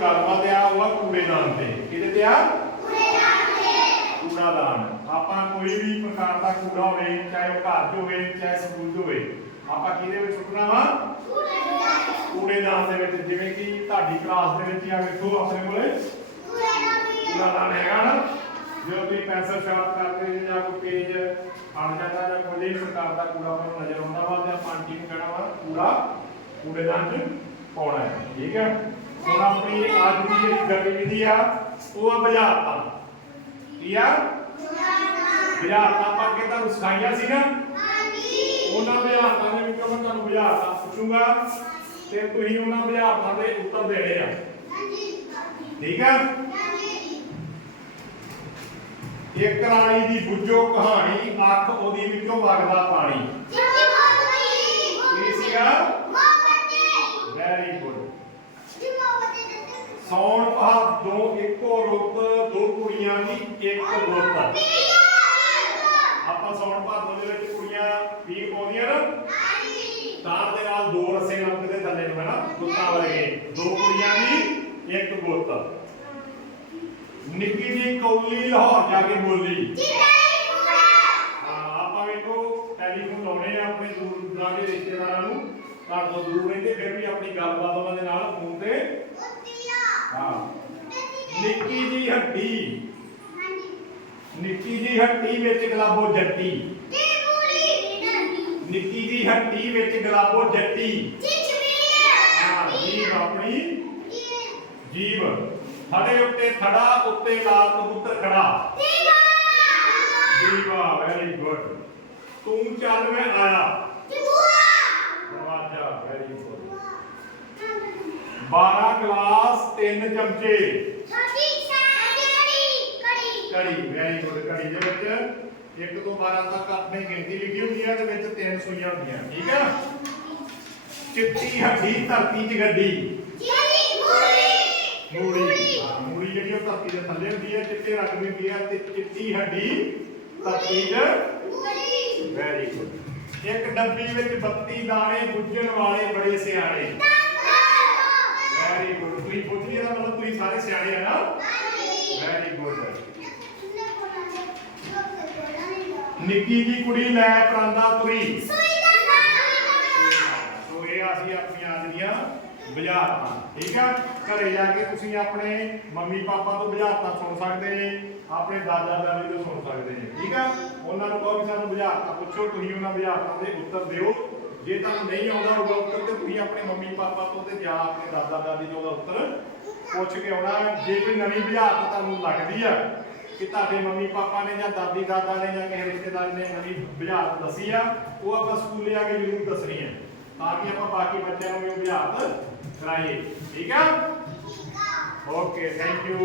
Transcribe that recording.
ਗੱਲਬਾਤ ਆ ਉਹ ਆ ਕੂੜੇਦਾਨ ਤੇ। ਕਿਹਦੇ ਤੇ ਆ? ਕੂੜਾਦਾਨ ਆਪਾਂ ਕੋਈ ਵੀ ਪ੍ਰਕਾਰ ਦਾ ਕੂੜਾ ਹੋਵੇ, ਚਾਹੇ ਉਹ ਘਰ 'ਚ ਹੋਵੇ, ਚਾਹੇ ਸਕੂਲ 'ਚ ਹੋਵੇ, ਆਪਾਂ ਕਿਹਦੇ ਵਿੱਚ ਸੁੱਟਣਾ ਵਾ? ਕੂੜੇਦਾਨ ਦੇ ਵਿੱਚ। ਜਿਵੇਂ ਕਿ ਤੁਹਾਡੀ ਕਲਾਸ ਦੇ ਵਿੱਚ ਹੀ ਆ, ਵੇਖੋ ਆਪਣੇ ਕੋਲੇ। ਕੂੜਾਦਾਨ ਹੈਗਾ ਨਾ। ਜੋ ਤੁਸੀਂ ਪੈਨਸਲ ਸ਼ਾਰਪ ਕਰਦੇ ਜੇ ਜਾਂ ਕੋਈ ਪੇਜ ਅੜ ਜਾਂਦਾ ਜਾਂ ਕੋਈ ਵੀ ਪ੍ਰਕਾਰ ਦਾ ਕੂੜਾ ਆਪਾਂ ਨਜ਼ਰ ਆਉਂਦਾ ਵਾ, ਤੇ ਆਪਾਂ ਆਂਟੀ ਨੂੰ ਕਹਿਣਾ ਵਾ, ਕੂੜਾ ਕੂੜੇਦਾਨ 'ਚ ਪਾਉਣਾ ਹੈ। ਠੀਕ ਹੈ? ਹੁਣ ਆਪਣੀ ਅੱਜ ਦੀ ਜਿਹੜੀ ਗਤੀਵਿਧੀ ਆ ਉਹ ਆ ਬੁਝਾਰਤਾਂ। ਕੀ ਆ? ਬੁਝਾਰਤਾਂ। ਆਪਾਂ ਅੱਗੇ ਤੁਹਾਨੂੰ ਸਿਖਾਈਆਂ ਸੀ ਨਾ? ਉਹਨਾਂ ਬੁਝਾਰਤਾਂ ਦੇ ਵਿੱਚੋਂ ਮੈਂ ਤੁਹਾਨੂੰ ਬੁਝਾਰਤਾਂ ਪੁੱਛੂੰਗਾ ਤੇ ਤੁਸੀਂ ਉਹਨਾਂ ਬੁਝਾਰਤਾਂ ਦੇ ਉੱਤਰ ਦੇਣੇ ਆ। ਠੀਕ ਆ? ਇੱਕ ਰਾਣੀ ਦੀ ਬੁੱਝੋ ਕਹਾਣੀ ਅੱਖ ਉਹਦੀ ਵਿੱਚੋਂ ਵਗਦਾ ਪਾਣੀ। ਕੀ ਸੀਗਾ? ਵੈਰੀ ਗੁੱਡ ਸੌਣ ਭਾਦ ਦੋ ਇੱਕੋ ਰੁੱਤ, ਦੋ ਕੁੜੀਆਂ ਦੀ ਇੱਕ ਰੁੱਤ। ਆਪਾਂ ਸੌਣ ਭਾਦੋਂ ਦੇ ਵਿੱਚ ਕੁੜੀਆਂ ਵੀਰ ਪਾਉਂਦੀਆਂ ਨਾ। ਤਾਰ ਦੇ ਨਾਲ ਦੋ ਰਸੇ ਲੰਮਕਦੇ ਥੱਲੇ ਨੂੰ ਹੈ ਨਾ ਗੁੱਤਾਂ ਵਰਗੇ। ਦੋ ਕੁੜੀਆਂ ਦੀ ਇੱਕ ਗੁੱਤ ਨਿੱਕੀ ਜੀ ਕੌਲੀ, ਲਾਹੌਰ ਜਾ ਕੇ ਬੋਲੀ। ਆਪਾਂ ਵੇਖੋ, ਟੈਲੀਫੋਨ ਲਾਉਣੇ ਆ ਆਪਣੇ ਦੂਰ ਦੂਰਾਂ ਦੇ ਰਿਸ਼ਤੇਦਾਰਾਂ ਨੂੰ। ਘਰ ਤੋਂ ਦੂਰ ਰਹਿੰਦੇ, ਫਿਰ ਵੀ ਆਪਣੀ ਗੱਲਬਾਤ ਉਹਨਾਂ ਦੇ ਨਾਲ, ਫੋਨ ਤੇ ਹਾਂ ਨਿੱਕੀ ਜੀ ਹੱਡੀ ਨਿੱਕੀ ਜੀ ਹੱਟੀ ਵਿੱਚ ਗਲਾਬੋ ਜੱਟੀ ਨਿੱਕੀ ਜੀ ਹੱਟੀ ਵਿੱਚ ਗਲਾਬੋ ਜੱਟੀ ਹਾਂ ਜੀਵ ਆਪਣੀ ਜੀਵ ਥੜੇ ਉੱਤੇ ਥੜਾ ਉੱਤੇ ਲਾਲ ਕਬੂਤਰ ਖੜਾ ਜੀਵਾ ਵੈਰੀ ਗੁੱਡ ਤੂੰ ਚੱਲ ਮੈਂ ਆਇਆ ਦਰਵਾਜ਼ਾ ਵੈਰੀ ਗੁੱਡ 12 ਗਲਾਸ 3 ਚਮਚੇ। ਕੜੀ ਵੈਰੀ ਗੁੱਡ ਕੜੀ ਦੇ ਵਿੱਚ 1 ਤੋਂ 12 ਤੱਕ ਆਪਣੀ ਗਿਣਤੀ ਲਿਖੀ ਹੁੰਦੀ ਹੈ ਤੇ ਵਿੱਚ ਤਿੰਨ ਸੂਈਆਂ ਹੁੰਦੀਆਂ ਠੀਕ ਹੈ ਚਿੱਟੀ ਹੱਡੀ ਧਰਤੀ 'ਚ ਗੱਡੀ। ਮੂੜੀ ਮੂੜੀ ਜਿਹੜੀ ਉਹ ਧਰਤੀ ਦੇ ਥੱਲੇ ਹੁੰਦੀ ਹੈ ਚਿੱਟੇ ਰੰਗ ਦੀ ਹੁੰਦੀ ਹੈ ਤੇ ਚਿੱਟੀ ਹੱਡੀ ਧਰਤੀ 'ਚ ਵੈਰੀ ਗੁੱਡ ਇੱਕ ਡੱਬੀ ਵਿੱਚ 32 ਦਾਣੇ ਬੁੱਝਣ ਵਾਲੇ ਬੜੇ ਸਿਆਣੇ। ਵੈਰੀ ਗੁੱਡ ਤੁਸੀਂ ਪੁੱਛ ਲਿਆ, ਮਤਲਬ ਤੁਸੀਂ ਸਾਰੇ ਸਿਆਣੇ ਆ ਨਾ? ਵੈਰੀ ਗੁੱਡ ਨਿੱਕੀ ਜੀ ਕੁੜੀ ਲੈ ਪਰਾਂਦਾ ਤੁਰੀ। ਸੋ ਇਹ ਅਸੀਂ ਆਪਣੀਆਂ ਅੱਜ ਬੁਝਾਰਤਾਂ। ਠੀਕ ਆ? ਘਰੇ ਜਾ ਕੇ ਤੁਸੀਂ ਆਪਣੇ ਮੰਮੀ ਪਾਪਾ ਤੋਂ ਬੁਝਾਰਤਾਂ ਸੁਣ ਸਕਦੇ ਨੇ, ਆਪਣੇ ਦਾਦਾ ਦਾਦੀ ਤੋਂ ਸੁਣ ਸਕਦੇ ਨੇ। ਠੀਕ ਆ? ਉਹਨਾਂ ਨੂੰ ਕਹੋ ਕਿ ਸਾਨੂੰ ਬੁਝਾਰਤਾਂ ਪੁੱਛੋ, ਤੁਸੀਂ ਉਹਨਾਂ ਬੁਝਾਰਤਾਂ ਦੇ ਉੱਤਰ ਦਿਓ। ਜੇ ਤੁਹਾਨੂੰ ਨਹੀਂ ਆਉਂਦਾ ਹੋਊਗਾ ਉੱਤਰ ਤੇ ਤੁਸੀਂ ਆਪਣੇ ਮੰਮੀ ਪਾਪਾ ਤੋਂ ਤੇ ਜਾਂ ਆਪਣੇ ਦਾਦਾ ਦਾਦੀ ਤੋਂ ਉਹਦਾ ਉੱਤਰ ਪੁੱਛ ਕੇ ਆਉਣਾ। ਜੇ ਕੋਈ ਨਵੀਂ ਬੁਝਾਰਤ ਤੁਹਾਨੂੰ ਲੱਗਦੀ ਆ ਕਿ ਤੁਹਾਡੇ ਮੰਮੀ ਪਾਪਾ ਨੇ ਜਾਂ ਦਾਦੀ ਦਾਦਾ ਨੇ ਜਾਂ ਕਿਸੇ ਰਿਸ਼ਤੇਦਾਰ ਨੇ ਨਵੀਂ ਬੁਝਾਰਤ ਦੱਸੀ ਆ, ਉਹ ਆਪਾਂ ਸਕੂਲੇ ਆ ਕੇ ਜ਼ਰੂਰ ਦੱਸਣੀ ਹੈ ਤਾਂ ਕਿ ਆਪਾਂ ਬਾਕੀ ਬੱਚਿਆਂ ਨੂੰ ਵੀ ਉਹ ਬੁਝਾਰਤ ਕਰਾਈਏ। ਠੀਕ ਆ? Okay thank you